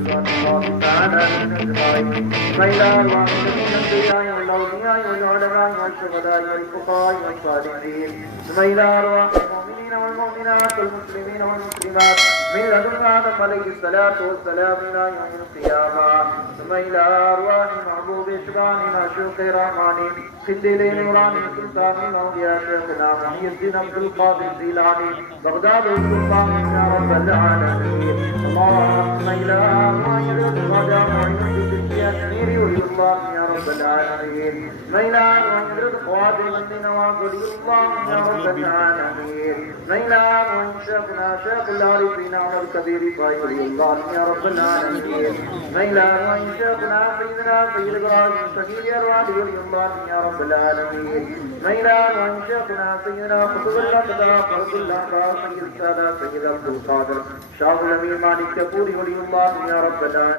رضوان الله تعالى من أجمعين وإلى أرواح الأنبياء والأولياء والعلماء والشهداء والفقهاء والصالحين وإلى أرواح المؤمنين والمؤمنات والمسلمين والمسلمات من لدن آدم عليه الصلاة والسلام إلى يوم القيامة ثم إلى أرواح محبوب إشبان معشوق رحمن خدل نوران سلطان الأولياء شيخنا محي الدين عبد القادر الجيلاني بغداد السلطان يا رب العالمين اللهم إلى أرواح الخواجة معين الدين ولي الله يا رب العالمين ميلا وانجرد خواجه من ولي الله يا رب العالمين ميلا وانشقنا شيخ العارفين عمر الكبير ولي الله يا رب العالمين ميلا وانشقنا سيدنا سيد ابراهيم شهيد ارواح ولي الله يا رب العالمين ميلا وانشقنا سيدنا قطب الاقدام فرد الاحرار سيد السادة سيد عبد القادر شاه الامير مالك كفوري ولي الله يا رب العالمين